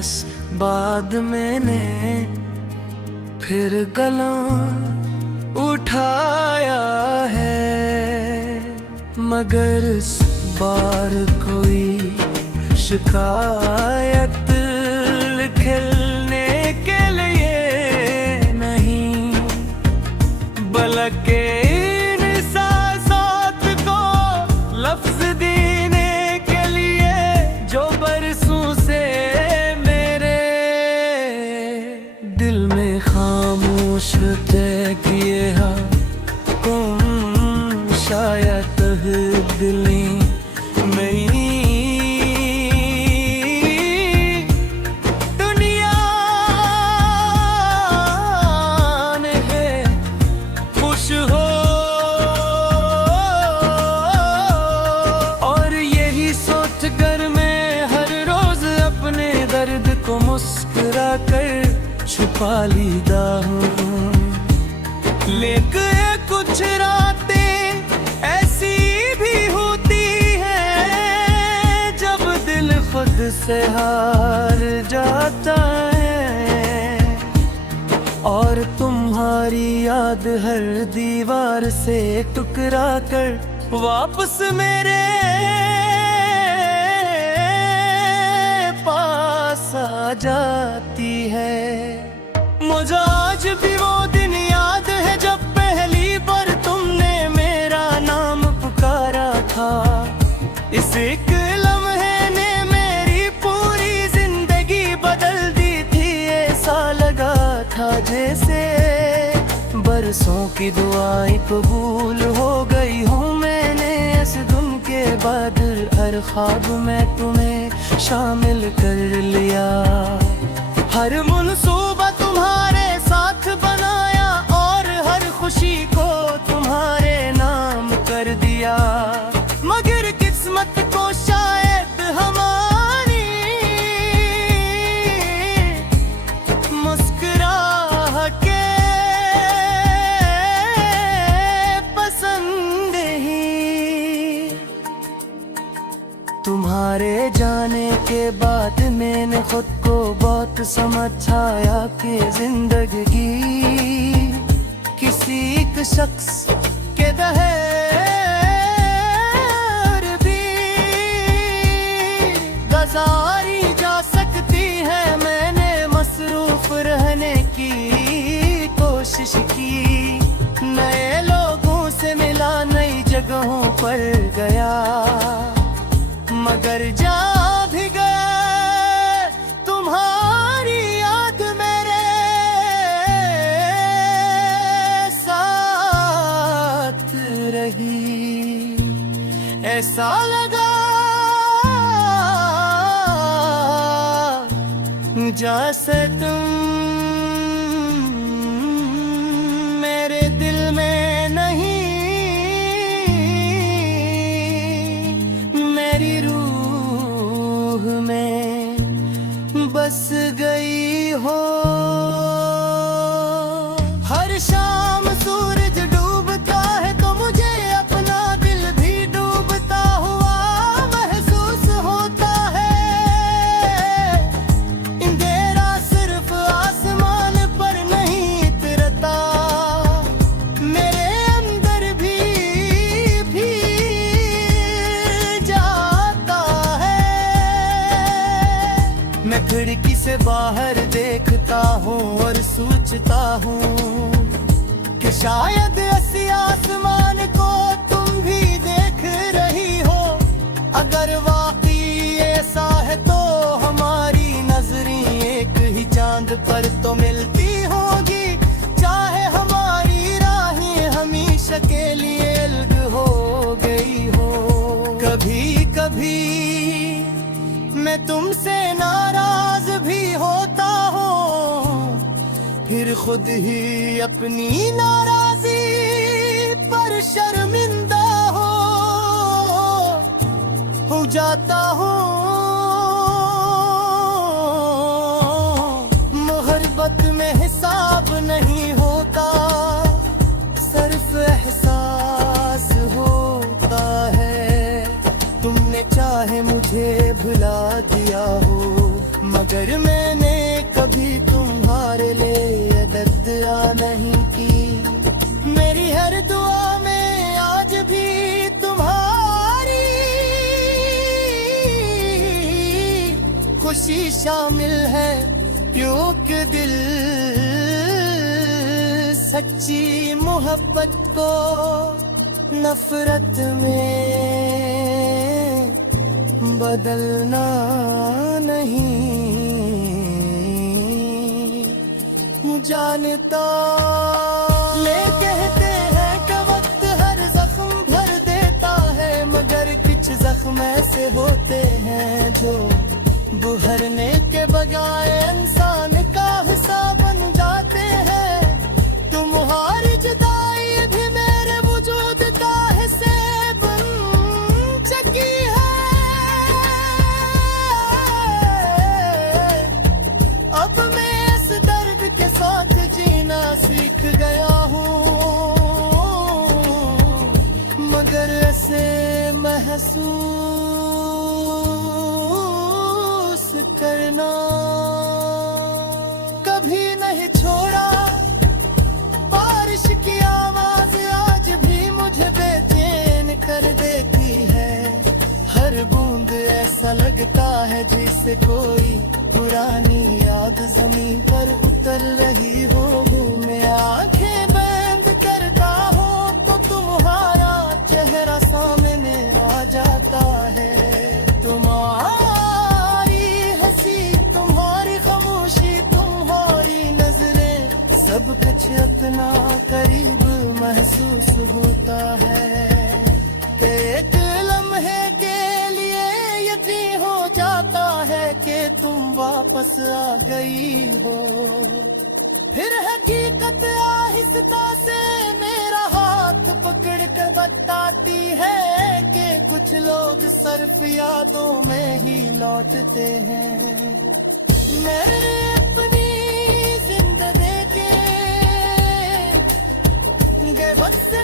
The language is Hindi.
बरस बाद मैंने फिर गला उठाया है, मगर इस बार कोई शिकायत लिखने के लिए नहीं, बल्कि इन एहसासात को लफ्ज देने के लिए जो बरसों से मेरे दिल में खामोश तय किए हैं। तुम शायद दिली में दुनिया ने है खुश हो, और यही सोच कर मैं हर रोज अपने दर्द को मुस्कुरा कर छुपा लीदा हूँ। लेकिन कुछ रातें ऐसी भी होती हैं जब दिल खुद से हार जाता है, और तुम्हारी याद हर दीवार से टुकरा कर वापस मेरे पास आ जाती है। मुझे आज भी वो दिन याद है जब पहली बार तुमने मेरा नाम पुकारा था। इस एक लम्हे ने मेरी पूरी जिंदगी बदल दी थी। ऐसा लगा था जैसे बरसों की दुआएं कबूल हो गई हूँ मैंने। इस धुन के बाद हर ख्वाब में तुम्हें शामिल कर लिया, हर मुनसूबा तुम्हारे साथ बनाया, और हर खुशी को तुम्हारे नाम कर दिया। मगर किस्मत को शायद हमारी मुस्कुराहटे पसंद ही। तुम्हारे जाने के बाद मैंने खुद को बहुत समझाया कि जिंदगी किसी एक शख्स के दहर भी गुजारी जा सकती है। मैंने मसरूफ रहने की कोशिश की, नए लोगों से मिला, नई जगहों पर गया, मगर जा भी गए तुम्हारी याद मेरे साथ रही। ऐसा लगा जैसे तुम मेरे दिल में नहीं, मेरी रूह में बस गई हो। हर शाम सूरज डूबता है तो मुझे अपना दिल भी डूबता हुआ महसूस होता है। अंधेरा सिर्फ आसमान पर नहीं उतरता, मेरे अंदर भी जाता है। मैं खिड़की से बाहर देखता हूँ और सोचता हूँ कि शायद इसी आसमान को तुम भी देख रही हो। अगर वाकई ऐसा है तो हमारी नजरें एक ही चांद पर तो मिलती होगी, चाहे हमारी राहें हमेशा के लिए अलग हो गई हो। कभी कभी मैं तुमसे नाराज भी होता हूँ, फिर खुद ही अपनी नाराजी पर शर्मिंदा हो जाता हूँ। मोहब्बत में हिसाब नहीं होता, सिर्फ एहसास होता है। तुमने चाहे मुझे भुला दिया हो, मगर मैं खुशी शामिल है, क्योंकि दिल सच्ची मोहब्बत को नफरत में बदलना नहीं जानता। ले कहते हैं कि वक्त हर जख्म भर देता है, मगर कुछ जख्म ऐसे होते हैं जो बुहरने के बजाय इंसान का हिस्सा बन जाते हैं। तुम्हारी जुदाई भी मेरे वजूद का हिस्सा बन चुकी है। अब मैं इस दर्द के साथ जीना सीख गया हूँ, मगर ऐसे महसूस करना कभी नहीं छोड़ा। बारिश की आवाज आज भी मुझे बेचैन कर देती है, हर बूंद ऐसा लगता है जैसे कोई पुरानी याद जमीन पर उतर रही हो। मैं आंखें बंद करता हूँ तो तुम्हारा चेहरा सामने आ जाता है। तुम्हारी हंसी, तुम्हारी खामोशी, तुम्हारी नजरें, सब कुछ इतना करीब महसूस होता है कि एक लम्हे के लिए यकीन हो जाता है कि तुम वापस आ गई हो। फिर हकीकत आहिस्ता से मेरा हाथ पकड़ कर बताती है कि कुछ लोग सिर्फ यादों में ही लौटते हैं। मैंने अपनी जिंदगी के वक्त से